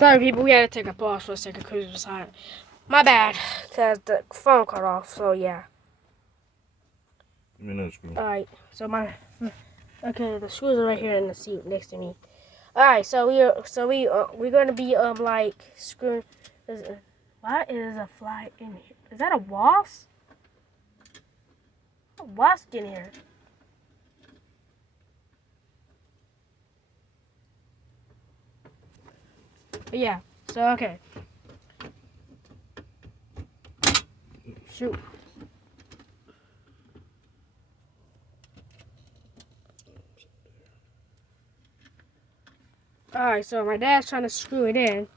Sorry, people, we had to take a pause for a second because it was hot. My bad, because the phone cut off, so yeah. Give me another screw. Alright, so okay, the screws are right here in the seat next to me. Alright, so we're gonna be like screwing. Why is a fly in here? Is that a wasp? A wasp in here. But yeah, so okay. Shoot. Alright, so my dad's trying to screw it in.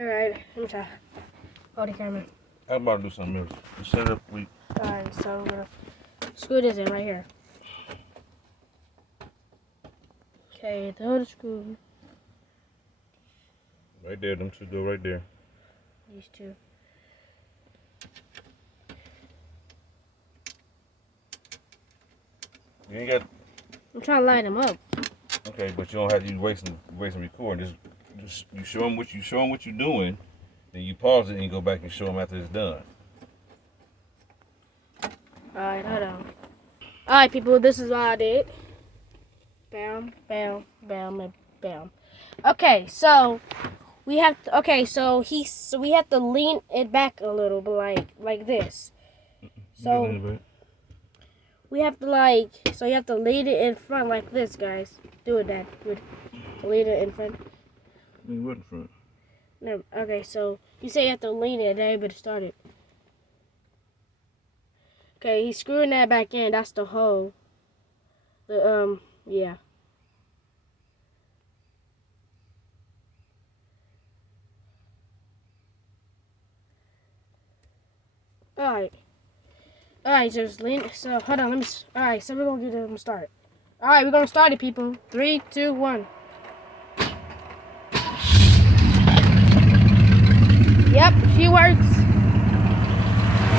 Alright, let me try. Hold the camera. I'm about to do something else. The setup week. Alright, so we're gonna screw this in right here. Okay, the other screw. Right there, them two go right there. These two. You ain't got. I'm trying to light them up. Okay, but you don't have to wasting recording. Just you show them what you're doing, then you pause it and you go back and show them after it's done. Alright, hold on. Alright, people, this is what I did. Bam, bam, bam, and bam. Okay, so we have to, we have to lean it back a little, but like this. So we have to so you have to lean it in front like this, guys. Do it, Dad. Do it. Lean it in front. Lean what in front? No, okay, so you say you have to lean it, and everybody start it. Okay, he's screwing that back in. That's the hole. Yeah. Alright. Alright, just lean. So, hold on. Alright, so we're going to do the start. Alright, we're going to start it, people. 3, 2, 1. Yep, she works.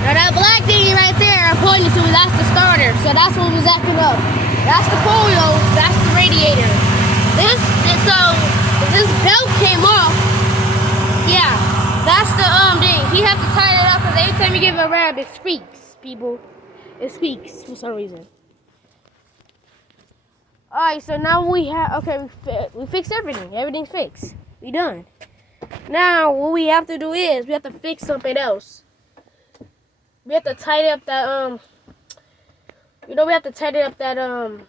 Now, that black thing right there I'm pointing to, that's the starter. So, that's what was acting up. That's the coil. That's the radiator. This belt came off. Yeah, that's the thing. You have to tighten it up because every time you give it a rev, it squeaks, people. It squeaks for some reason. Alright, so now we have, okay, we fixed everything. Everything's fixed. We done. Now, what we have to do is, we have to fix something else. We have to tighten up that, we have to tighten up that, oh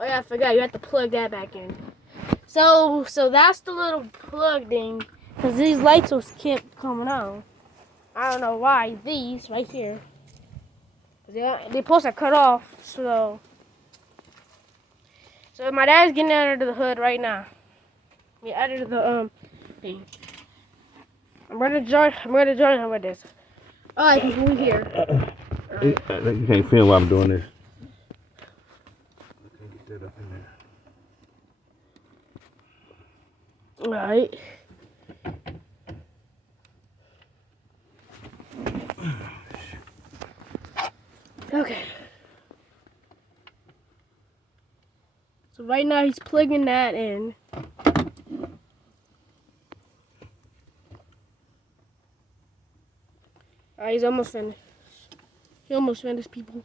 yeah, I forgot. You have to plug that back in. So that's the little plug thing. Because these lights was kept coming on. I don't know why. These right here. They're supposed to cut off. So my dad's getting under the hood right now. Yeah, under the thing. I'm gonna join him with this. Alright, people, we here. Right. You can't film while I'm doing this. I can't get that up in there. Alright. Okay. So right now he's plugging that in. Alright, he's almost finished. He almost finished, people.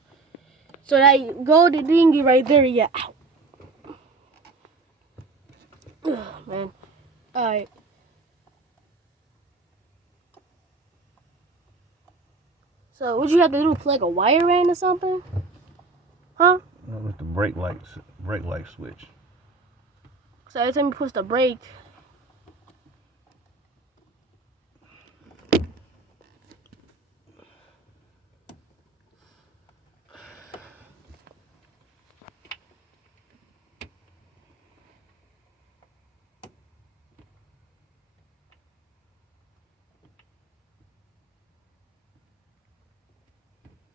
So that golden dingy right there, yeah. Ow. Ugh, man. Alright. So what you have to do? Plug a wire in or something? Huh? That was the brake light switch. So every time you push the brake,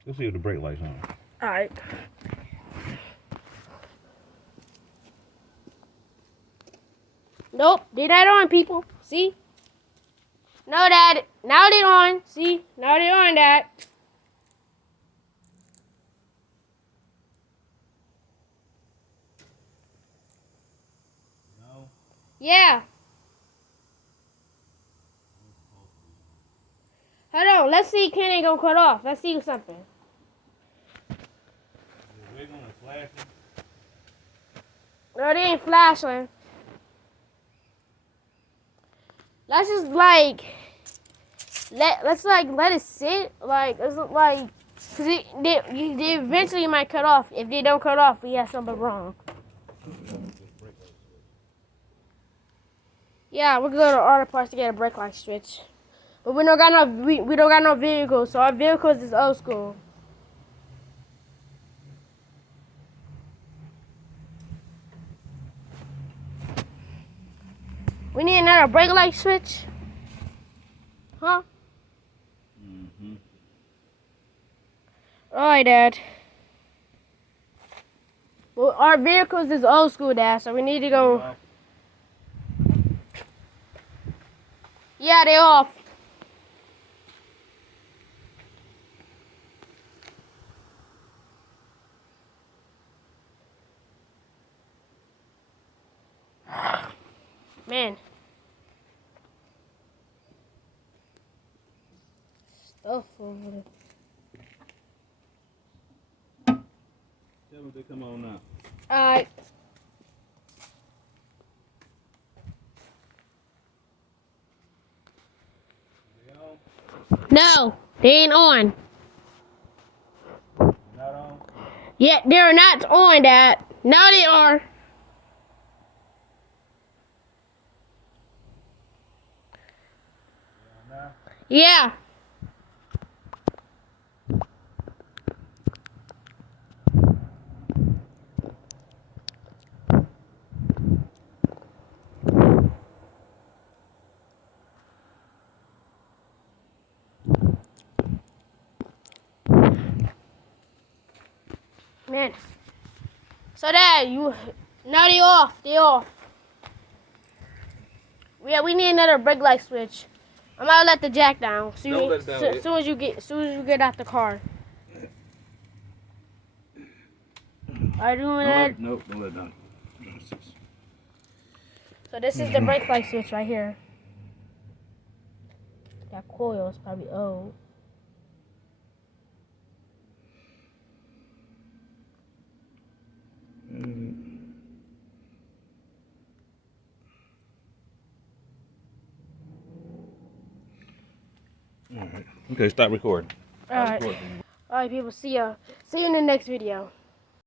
Let's see if the brake light's on. All right. Nope, they're not on, people. See? No, Dad. Now they're on. See? Now they're on, Dad. No. Yeah. Hold on. Let's see. Can they go cut off? Let's see something. Wiggling and flashing. No, they ain't flashing. Let's just like let's let it sit. Like it's like because they eventually might cut off. If they don't cut off, we have something wrong. Yeah, we're going to auto parts to get a brake light switch. But we don't got no vehicles, so our vehicles is old school. We need another brake light switch. Huh? Mm-hmm. Alright, Dad. Well, our vehicles is old school, Dad, so we need to go. Yeah, they off. Man. Stuff over there. Tell them they come on now. Alright. No, they ain't on. Not on? Yeah, they're not on, Dad. Now they are. Now? Yeah. Man. So Dad, now they off. They off. Yeah, we need another brake light switch. I'm gonna let the jack down. So Don't let it down yet. As soon as you get out the car. Are you doing that? Nope, don't let it down. So this is the brake light switch right here. That coil is probably old. Alright. Okay, stop recording. Alright. Alright, people. See you in the next video.